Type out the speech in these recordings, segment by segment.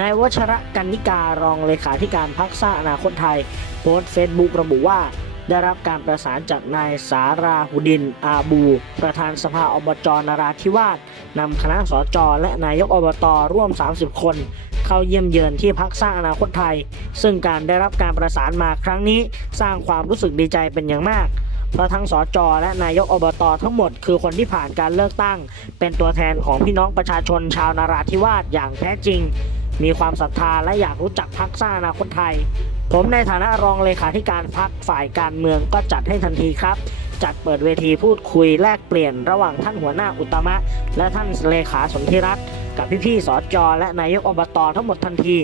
นายวชระกันนิการองเลขาธิการพักสร้างอนาคตไทย โพสต์เฟซบุ๊กระบุว่า ได้รับการประสานจากนายสาราหุดิน อาบู ประธานสภาอบจนราธิวาสนำคณะสจและนายกอบตร่วม 30 คน เข้าเยี่ยมเยือนที่พักสร้างอนาคตไทย ซึ่งการได้รับการประสานมาครั้งนี้ สร้างความรู้สึกดีใจเป็นอย่างมากเพราะทั้งสจและนายกอบตทั้งหมดคือคนที่ผ่านการเลือกตั้ง เป็นตัวแทนของพี่น้องประชาชนชาวนาราธิวาสอย่างแท้จริง มีความศรัทธาและอยากรู้จักพักสร้างอนาคตไทย ผมในฐานะรองเลขาธิการพักฝ่ายการเมืองก็จัดให้ทันทีครับ จัดเปิดเวทีพูดคุยแลกเปลี่ยนระหว่างท่านหัวหน้าอุตมะ และท่านเลขาสนธิรัตน์กับพี่ๆสจและนายกอบตทั้งหมดทันที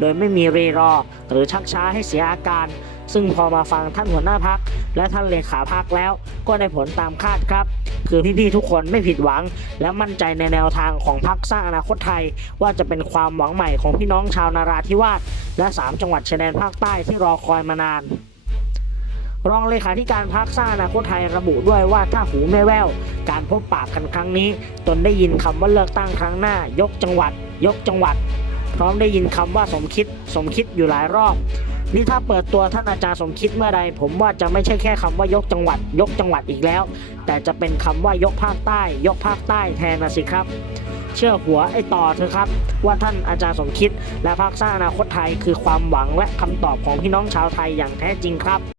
โดยไม่มีเรรอ หรือชักช้าให้เสียอาการ ซึ่งพอมาฟังท่านหัวหน้าพักและท่านเลขาพักแล้ว ก็ได้ผลตามคาดครับ คือพี่ๆทุกคนไม่ผิดหวัง และมั่นใจในแนวทางของพักสร้างอนาคตไทย ว่าจะเป็นความหวังใหม่ของพี่น้องชาวนาราธิวาสและ 3 จังหวัดชายแดนภาคใต้ที่รอคอยมานานรองเลขาธิการพักสร้างอนาคตไทยระบุด้วยว่าถ้าหูไม่แว่ว การพบปากกันครั้งนี้ ตนได้ยินคำว่าเลือกตั้งครั้งหน้า ยกจังหวัด ยกจังหวัด พร้อมได้ยินคำว่าสมคิด สมคิดอยู่หลายรอบ นี่ถ้าเปิดตัวท่านอาจารย์สมคิดเมื่อใด ผมว่าจะไม่ใช่แค่คำว่ายกจังหวัด ยกจังหวัดอีกแล้ว แต่จะเป็นคำว่ายกภาคใต้ ยกภาคใต้แทนนะสิครับ เชื่อหัวไอ้ต่อเถอะครับ ว่าท่านอาจารย์สมคิด และภาคสร้างอนาคตไทยคือความหวังและคำตอบของพี่น้องชาวไทยอย่างแท้จริงครับ